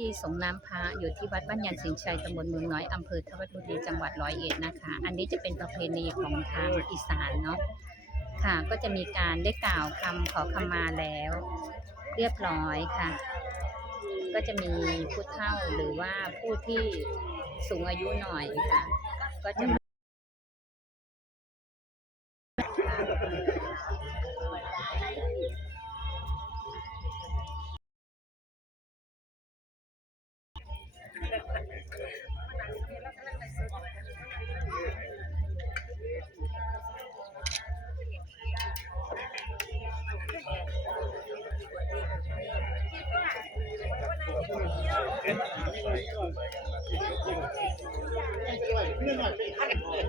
ที่สงน้ำพระอยู่ที่วัดบ้านยันสินชัยตำบลเมืองน้อยอำเภอทวัดบุรีจังหวัดร้อยเอ็ดนะคะ อันนี้จะเป็นประเพณีของทางอีสานเนาะค่ะก็จะมีการได้กล่าวคำขอขมาแล้วเรียบร้อยค่ะ ก็จะมีผู้เฒ่าหรือว่าผู้ที่สูงอายุหน่อยค่ะก็จะ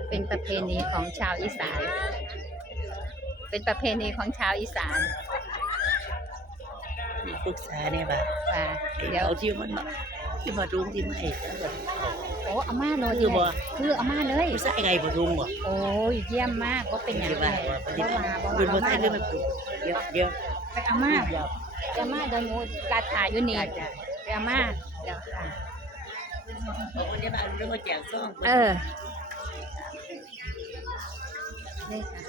เป็นประเพณีของชาวอีสานเป็นประเพณีของชาวอีสานปรึกษาเนี่ยป่ะค่ะเดี๋ยวเอาที่มารุ้งที่ไม่ทั้งหมดโอ้อาม่าเลยคืออาม่าเลยไม่ใช่ไงมารุ้งบ่โอ้ยเยี่ยมมากว่าเป็นอย่างไรคุณมาใช่เรื่องมันเดี๋ยวไปอาม่าเดินงูกาถาอยู่นี่ไปอาม่าเดี๋ยวค่ะวันนี้มาเรื่องมาแจกซ่องนี่ค่ะ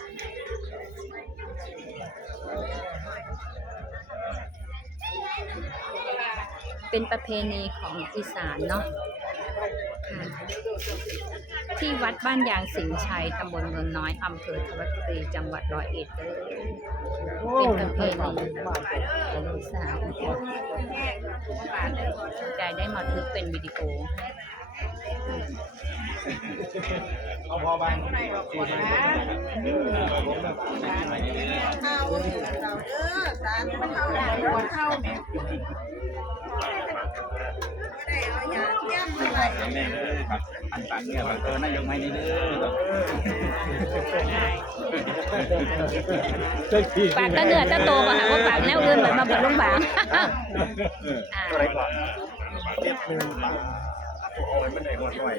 เป็นประเพณีของอีสานเนาะค่ะที่วัดบ้านยางสิงห์ชัยตำบลเมืองน้อยอำเภอทวัดบุรีจังหวัดร้อยเอ็ดเป็นประเพณีของอีสานใจได้มาทึกเป็นวิดีโอเอาพอบ้านอันปากเนี่ยบางเตอร์นายกไม่นี่ปากก็เนื้อจะโตกว่าหาว่าปากแนวอื่นเหมือนมาบรรลุบางอะไรก่อนเรียบนึงโอ้ยมันได้หมดหน่อย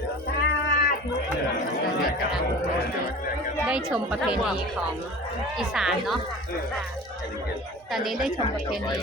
ได้ชมประเพณีของอีสานเนาะตอนนี้ได้ชมประเพณี